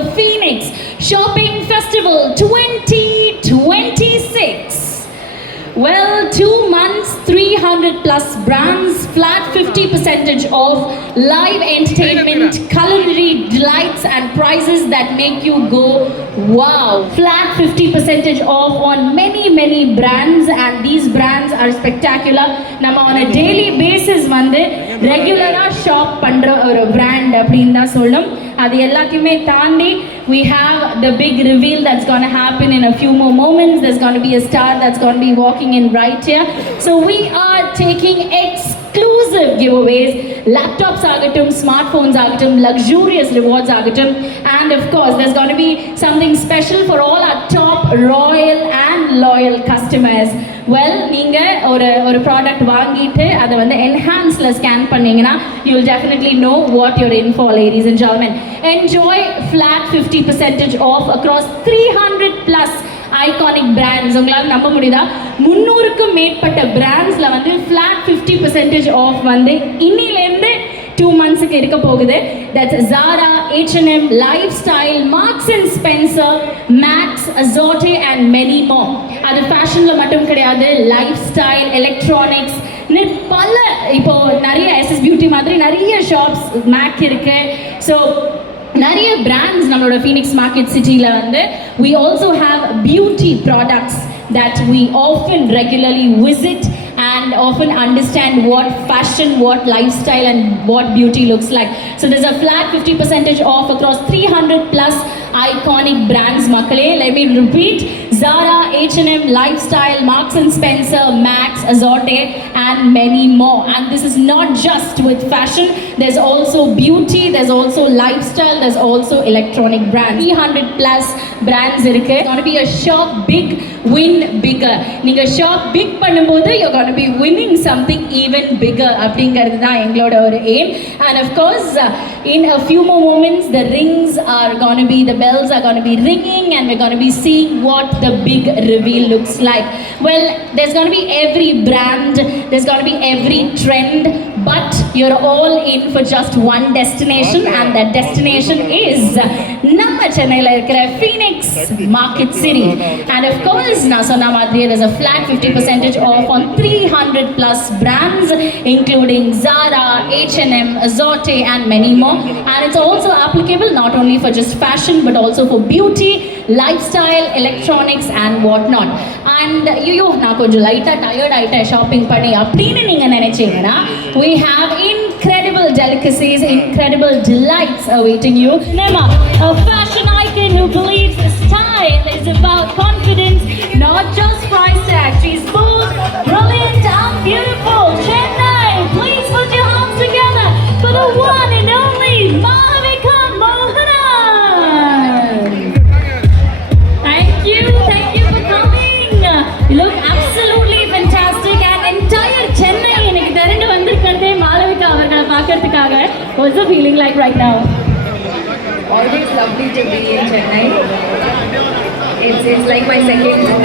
the Phoenix Shopping Festival 2026. Well, 2 months, 300 plus brands, flat 50% off, live entertainment, culinary delights and prizes that make you go wow. Flat 50% off on many brands, and these brands are spectacular. Nama on a daily basis வந்து ரெகுலரா shop பண்ற ஒரு brand அப்படின்னு தான் சொல்லணும். அது எல்லாத்தையுமே தாண்டி we have the big reveal that's going to happen in a few more moments. There's going to be a star that's going to be walking in right here. So we are taking exclusive giveaways, laptops agatum, smartphones agatum, luxurious rewards agatum, and of course there's going to be something special for all our top royal and loyal customers. Well, நீங்க ஒரு product வாங்கிட்டு அதை வந்து என்ஹான்ஸ்ல scan பண்ணீங்கன்னா you will definitely know what you're in for, ladies and gentlemen. Enjoy flat 50% off across 300 plus iconic brands. உங்களால் நம்ப முடியுதா? 300க்கும் மேற்பட்ட பிராண்ட்ஸ்ல வந்து flat 50% off வந்து இன்னிலேருந்து 2 monthsக்கு இருக்க போகுது. That's Zara, H&M, Lifestyle, Marks and Spencer, Max, Azorte and many more. அது ஃபேஷன்ல மட்டும் கிடையாது, லைஃப்ஸ்டைல், எலக்ட்ரானிக்ஸ், பல இப்போ நிறைய SS பியூட்டி மாதிரி நிறைய ஷாப்ஸ் மேக் இருக்கு. ஸோ நிறைய பிராண்ட்ஸ் நம்மளோட ஃபீனிக்ஸ் மார்க்கெட் சிட்டியில் வந்து we also have beauty products that we often regularly visit and often understand what fashion, what lifestyle and what beauty looks like. So there's a flat 50% off across 300 plus iconic brands makale. Let me repeat: Zara, H&M, Lifestyle, Marks and Spencer, Max, Azorte and many more. And this is not just with fashion, there's also beauty, there's also lifestyle, there's also electronic brands. 300 plus brands irukku. It's going to be a shop big, win bigger. Neenga shop big பண்ணும்போது you're going to be winning something even bigger. அப்படிங்கிறது தான் எங்களோட ஒரு aim. And of course in a few more moments the rings are going to be, the bells are going to be ringing and we're going to be seeing what the big reveal looks like. Well, there's going to be every brand, there's going to be every trend, but you're all in for just one destination, and that destination is நம்ம சென்னையில் இருக்கிற Phoenix Market City. And of course நான் சொன்ன மாதிரி there's a flat 50% off on 300 plus brands including Zara, H&M, Azorte and many more. And it's also applicable not only for just fashion but also for beauty, lifestyle, electronics and whatnot. And நான் கொஞ்சம் லைட்டாக tired ஆகிட்டேன் shopping பண்ணி அப்படின்னு நீங்கள் நினைச்சீங்கன்னா we have incredible delicacies, incredible delights awaiting you. Nema, a fashion icon who believes style is about confidence, not just price tag. She's bold, brilliant and beautiful. Chennai, please put your hands together for the one and only Malavika Mohanan. Thank you for coming. You look absolutely fantastic, and entire Chennai எனக்கு தெரிந்து வந்திருக்கிறதே மாளவிகா அவர்களை பார்க்கிறதுக்காக. What's the feeling like right now? Always lovely to be in Chennai. It's like my second home.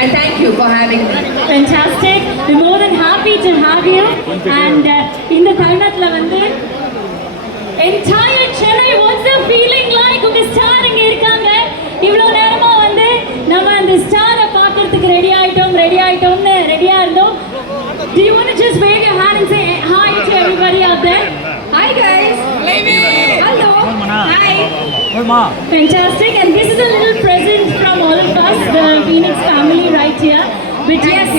And thank you for having me. Fantastic. We're more than happy to have you. And in the தருணத்துல வந்து entire Chennai, what's the feeling like? உங்க star இங்க இருக்காங்க. இவ்வளவு நேரமா வந்து நம்ம அந்த ஸ்டாரை பார்க்கிறதுக்கு ரெடியா இருந்தோம். Do you want to just wave your hand and say hi to everybody out there? Hi guys. Hello. Hi. Fantastic. And this is a little present from all of us, the Phoenix family right here. But yes,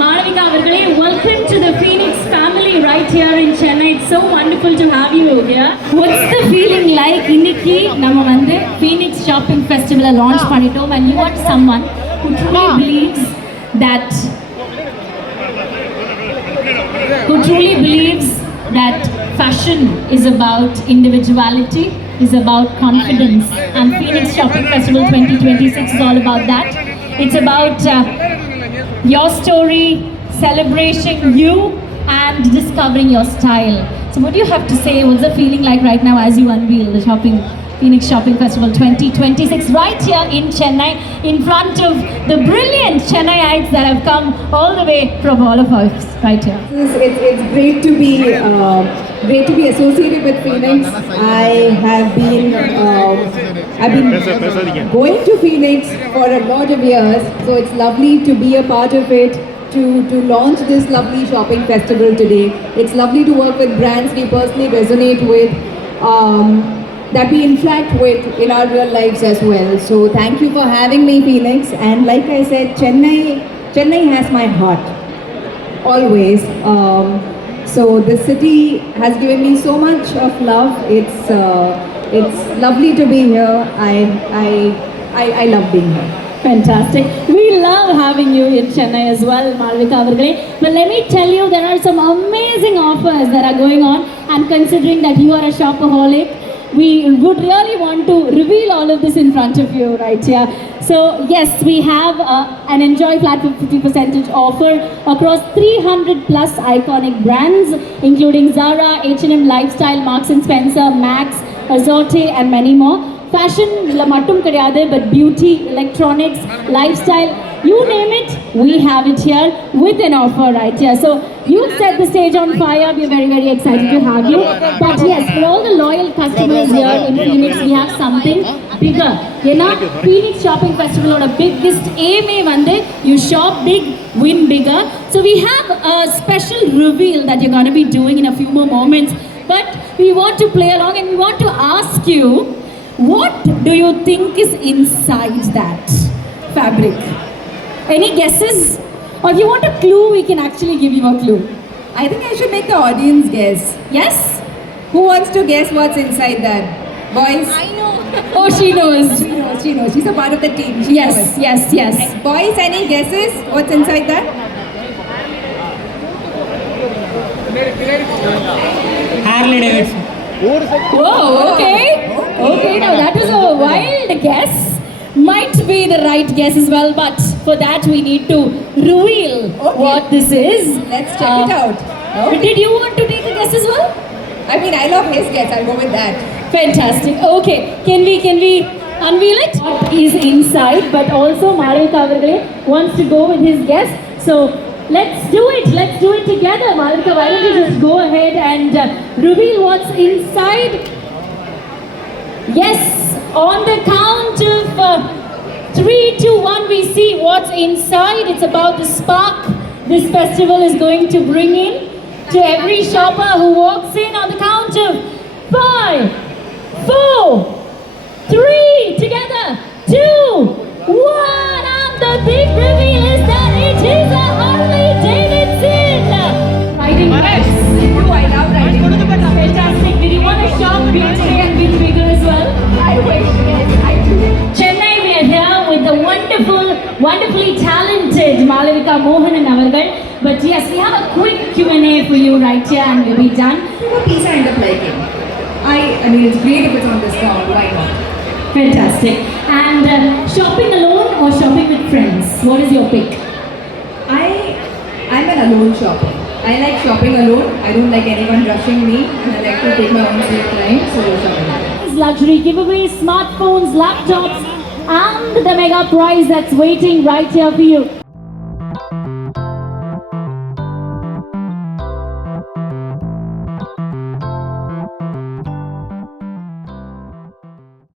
Malavika avargale, welcome to the Phoenix family right here in Chennai. It's so wonderful to have you here. What's the feeling like? Inniki nama vande Phoenix Shopping Festival launch panitom, and you are someone who truly believes that fashion is about individuality, is about confidence, and Phoenix Shopping Festival 2026 is all about that. It's about your story, celebrating you and discovering your style. So what do you have to say? What's the feeling like right now as you unveil the Shopping Phoenix Shopping Festival 2026 right here in Chennai in front of the brilliant Chennaiites that have come all the way from all of us right here. It's great to be associated with Phoenix. I've been going to Phoenix for a lot of years, so it's lovely to be a part of it. To launch this lovely shopping festival today. It's lovely to work with brands we personally resonate with, that we interact with in our real lives as well. So thank you for having me, Phoenix. And like I said, Chennai has my heart, always. So the city has given me so much of love. It's lovely to be here. I love being here. Fantastic. We love having you in Chennai as well, Malvika Avargale. But let me tell you, there are some amazing offers that are going on. And considering that you are a shopaholic, we would really want to reveal all of this in front of you right here. So yes, we have an Enjoy Flat 50% offer across 300 plus iconic brands, including Zara, H&M Lifestyle, Marks & Spencer, Max, Azorte and many more. Fashion mattum kadiyade, but beauty, electronics, lifestyle, you name it, we have it here with an offer right here. So you set the stage on fire. We are very, very excited to have you. But yes, for all the loyal customers here in Phoenix, we have something bigger. Phoenix Shopping Festival or a biggest aim vande, you shop big, win bigger. So we have a special reveal that you're going to be doing in a few more moments. But we want to play along and we want to ask you, what do you think is inside that fabric? Any guesses? Or if you want a clue, we can actually give you a clue. I think I should make the audience guess. Yes? Who wants to guess what's inside that? Boys? I know. Oh, she knows. She knows. She's a part of the team. She Yes, knows. yes. Boys, any guesses? What's inside that? Harley Davidson. Whoa, okay. Okay, now that was a wild guess. Might be the right guess as well, but for that we need to reveal what this is. Let's check it out. Did you want to take a guess as well? I mean, I love his guess. I'll go with that. Fantastic. Okay, can we unveil it? What is inside, but also Malvika Avargale wants to go with his guess. So let's do it. Let's do it together. Malvika, why don't you just go ahead and reveal what's inside? Yes, on the count of 3, 2, 1, we see what's inside. It's about the spark this festival is going to bring in to every shopper who walks in. On the count of 5, 4, 3, together, 2, 1. And the big reveal is that it is a Harley Davidson riding bikes. I love riding. Fantastic. Did you want to shop beauty and be bigger as well? I wish, yes, I do. Chennai, we are here with the wonderfully talented Malavika Mohanan Avargal. But yes, we have a quick Q&A for you right here and we'll be done. What piece I end up liking? I mean, it's great if it's on discount. Why not? Fantastic. And shopping alone or shopping with friends? What is your pick? I'm an alone shopper. I like shopping alone. I don't like anyone rushing me, and I like to take my own sweet time. So shopping alone. Luxury giveaways, smartphones, laptops, and the mega prize that's waiting right here for you.